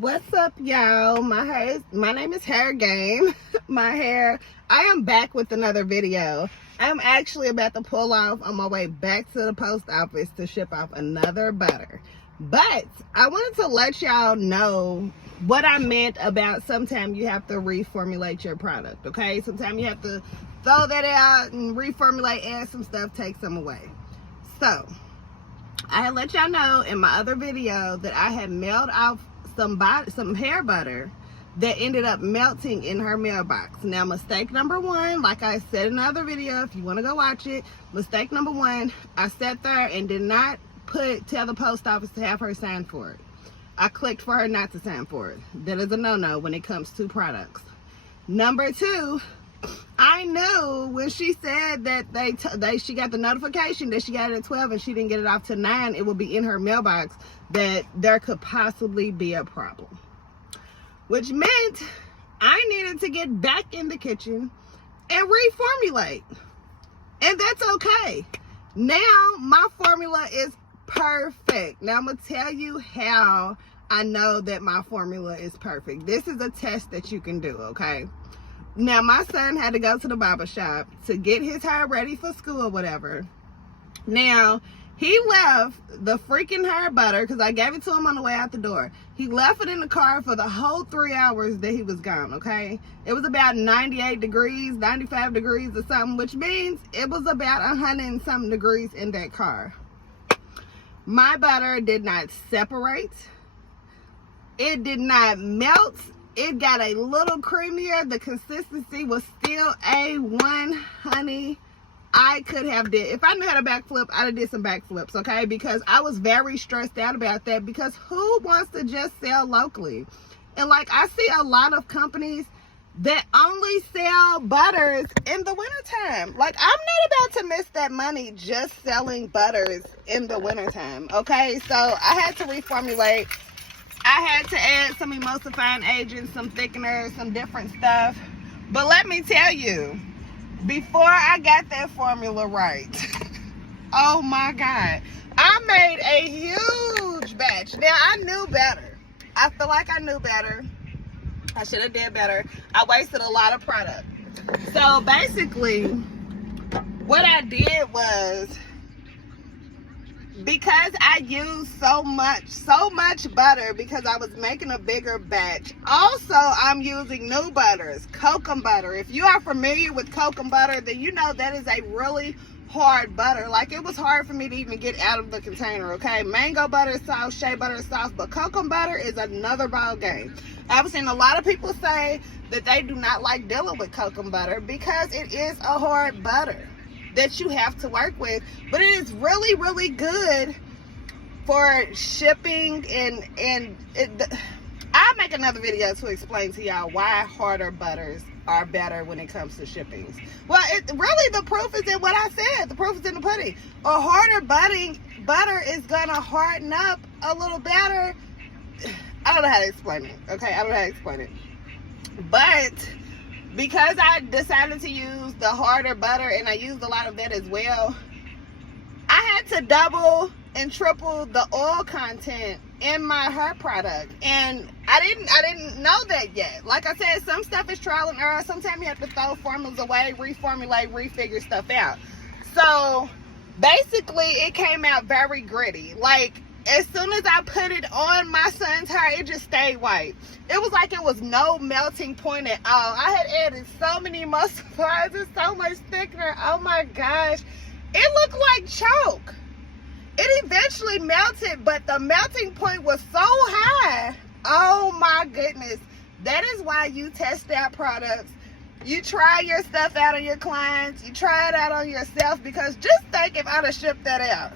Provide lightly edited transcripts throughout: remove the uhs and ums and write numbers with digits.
What's up, y'all? My name is Hair Game. I am back with another video. I'm actually about to pull off on my way back to the post office to ship off another butter. But I wanted to let y'all know what I meant about sometimes you have to reformulate your product, okay? Sometimes you have to throw that out and reformulate, add some stuff, take some away. So, I had let y'all know in my other video that I had mailed off some hair butter that ended up melting in her mailbox. Now, mistake number one, like I said in another video, if you want to go watch it, mistake number one, I sat there and did not tell the post office to have her sign for it. I clicked for her not to sign for it. That is a no-no when it comes to products. Number two, I knew when she said that she got the notification that she got it at 12 and she didn't get it off till 9, it would be in her mailbox, that there could possibly be a problem. Which meant I needed to get back in the kitchen and reformulate. And that's okay. Now my formula is perfect. Now I'm going to tell you how I know that my formula is perfect. This is a test that you can do, okay? Now, my son had to go to the barber shop to get his hair ready for school or whatever. Now, he left the freaking hair butter, because I gave it to him on the way out the door. He left it in the car for the whole 3 hours that he was gone, okay? It was about 98 degrees, 95 degrees or something, which means it was about 100 and something degrees in that car. My butter did not separate. It did not melt. It got a little creamier. The consistency was still A1, honey. I could have if I knew how to backflip, I'd have did some backflips, okay? Because I was very stressed out about that, because who wants to just sell locally? And like, I see a lot of companies that only sell butters in the wintertime. Like, I'm not about to miss that money just selling butters in the wintertime, okay? So I had to reformulate. I had to add some emulsifying agents, some thickeners, some different stuff. But let me tell you, before I got that formula right, oh my God, I made a huge batch. Now, I knew better. I feel like I knew better. I should have did better. I wasted a lot of product. So basically, what I did was, because I used so much butter, because I was making a bigger batch. Also, I'm using new butters, kokum butter. If you are familiar with kokum butter, then you know that is a really hard butter. Like, it was hard for me to even get out of the container, okay? Mango butter is soft, shea butter is soft, but kokum butter is another ball game. I've seen a lot of people say that they do not like dealing with kokum butter because it is a hard butter that you have to work with, but it is really, really good for shipping. And I'll make another video to explain to y'all why harder butters are better when it comes to shippings. Well, really, the proof is in what I said. The proof is in the pudding. A harder butter is gonna harden up a little better. I don't know how to explain it, okay? I don't know how to explain it, but because I decided to use the harder butter, and I used a lot of that as well, I had to double and triple the oil content in my hair product. And I didn't know that yet. Like I said, some stuff is trial and error. Sometimes you have to throw formulas away, reformulate, refigure stuff out. So basically, it came out very gritty. Like, as soon as I put it on my son's hair, it just stayed white. It was like it was no melting point at all. I had added so many emulsifiers, so much thickener. Oh my gosh. It looked like chalk. It eventually melted, but the melting point was so high. Oh my goodness. That is why you test out products. You try your stuff out on your clients. You try it out on yourself, because just think if I'd have shipped that out.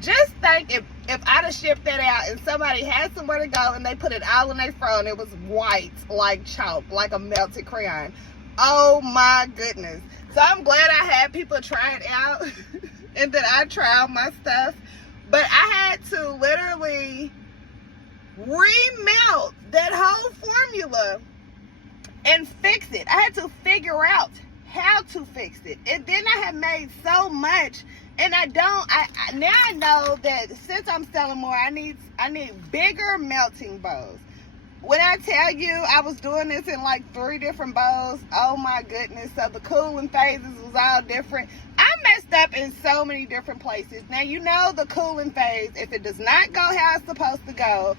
Just think if I'd have shipped that out and somebody had somewhere to go and they put it all in their fro and it was white like chalk, like a melted crayon. Oh my goodness. So I'm glad I had people try it out and that I tried my stuff. But I had to literally remelt that whole formula and fix it. I had to figure out how to fix it. And then I had made so much And I don't, now I know that since I'm selling more, I need bigger melting bows. When I tell you I was doing this in like 3 different bows, oh my goodness. So the cooling phases was all different. I messed up in so many different places. Now, you know, the cooling phase, if it does not go how it's supposed to go,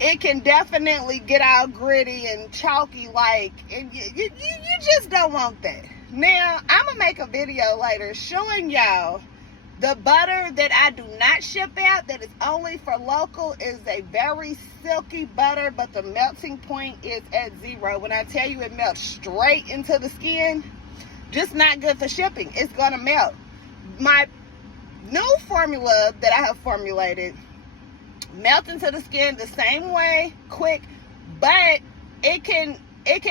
it can definitely get all gritty and chalky like, and you just don't want that. Now, I'm going to make a video later showing y'all the butter that I do not ship out, that is only for local, is a very silky butter, but the melting point is at 0. When I tell you it melts straight into the skin, just not good for shipping. It's going to melt. My new formula that I have formulated melt into the skin the same way, quick, but it can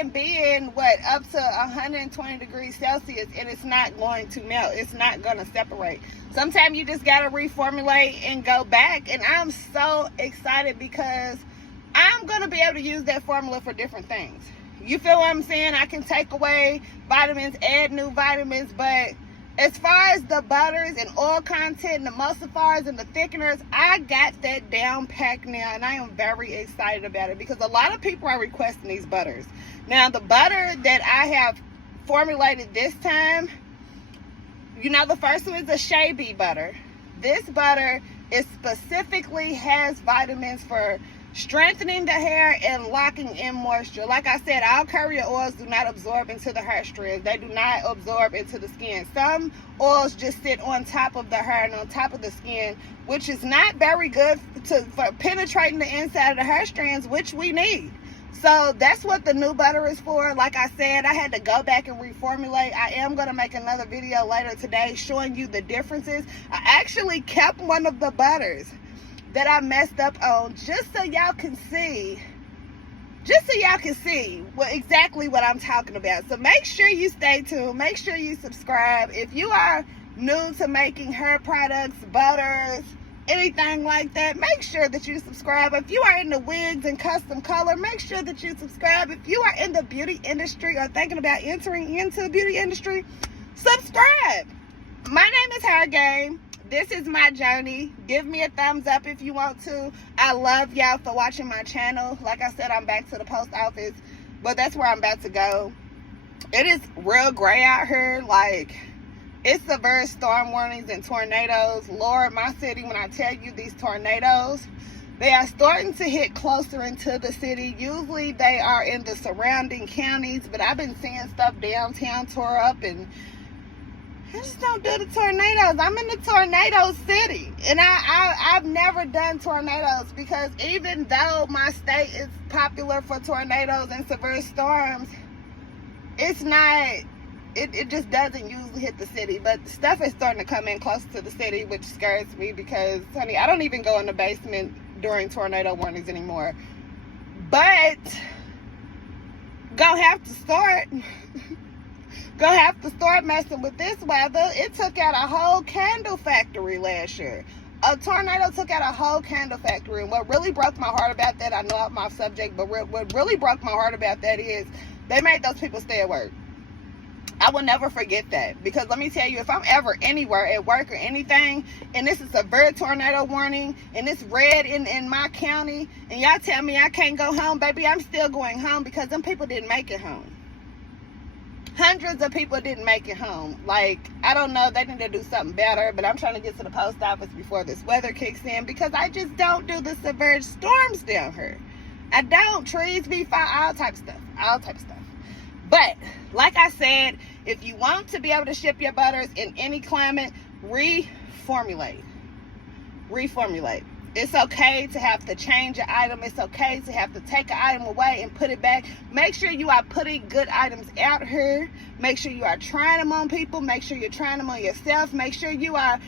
be in what, up to 120 degrees Celsius, and it's not going to melt. It's not going to separate. Sometimes you just got to reformulate and go back, and I'm so excited because I'm going to be able to use that formula for different things. You feel what I'm saying? I can take away vitamins, add new vitamins, but as far as the butters and oil content and the emulsifiers and the thickeners, I got that down packed now, and I am very excited about it because a lot of people are requesting these butters. Now, the butter that I have formulated this time, you know, the first one is the Shea Bee butter. This butter is specifically has vitamins for strengthening the hair and locking in moisture. Like I said, all carrier oils do not absorb into the hair strands. They do not absorb into the skin. Some oils just sit on top of the hair and on top of the skin, which is not very good for penetrating the inside of the hair strands, which we need. So that's what the new butter is for. Like I said, I had to go back and reformulate. I am going to make another video later today showing you the differences. I actually kept one of the butters that I messed up on just so y'all can see exactly what I'm talking about. So make sure you stay tuned. Make sure you subscribe. If you are new to making hair products, butters, anything like that, make sure that you subscribe. If you are in the wigs and custom color, make sure that you subscribe. If you are in the beauty industry or thinking about entering into the beauty industry, subscribe. My name is Hair Game. This is my journey. Give me a thumbs up if you want to. I love y'all for watching my channel. Like I said, I'm back to the post office, but that's where I'm about to go. It is real gray out here. Like, it's severe storm warnings and tornadoes. Lord, my city, when I tell you these tornadoes, they are starting to hit closer into the city. Usually they are in the surrounding counties, but I've been seeing stuff downtown tore up, and I just don't do the tornadoes. I'm in the tornado city, and I've never done tornadoes because even though my state is popular for tornadoes and severe storms, it's not, it just doesn't usually hit the city. But stuff is starting to come in close to the city, which scares me because, honey, I don't even go in the basement during tornado warnings anymore. But gonna have to start messing with this weather. It took out a whole candle factory last year. A tornado took out a whole candle factory. And what really broke my heart about that, I know I'm off subject, but what really broke my heart about that is they made those people stay at work. I will never forget that, because let me tell you, if I'm ever anywhere at work or anything, and this is a severe tornado warning, and it's red in my county, and y'all tell me I can't go home, baby, I'm still going home because them people didn't make it home. Hundreds of people didn't make it home. Like, I don't know, they need to do something better, but I'm trying to get to the post office before this weather kicks in because I just don't do the severe storms down here. I don't. Trees be fire, all type of stuff. But, like I said, if you want to be able to ship your butters in any climate, reformulate. It's okay to have to change an item. It's okay to have to take an item away and put it back. Make sure you are putting good items out here. Make sure you are trying them on people. Make sure you're trying them on yourself. Make sure you are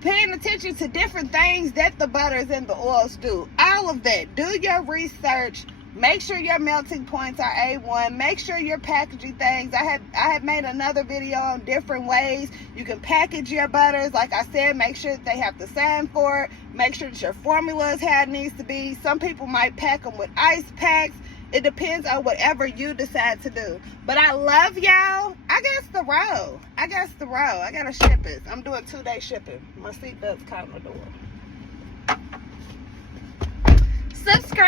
paying attention to different things that the butters and the oils do. All of that. Do your research. Make sure your melting points are A1. Make sure you're packaging things. I have made another video on different ways you can package your butters. Like I said, make sure that they have the sign for it. Make sure that your formula is how it needs to be. Some people might pack them with ice packs. It depends on whatever you decide to do. But I love y'all. I got the row. I gotta ship it. I'm doing 2-day shipping. My seatbelt's caught in the door. Subscribe.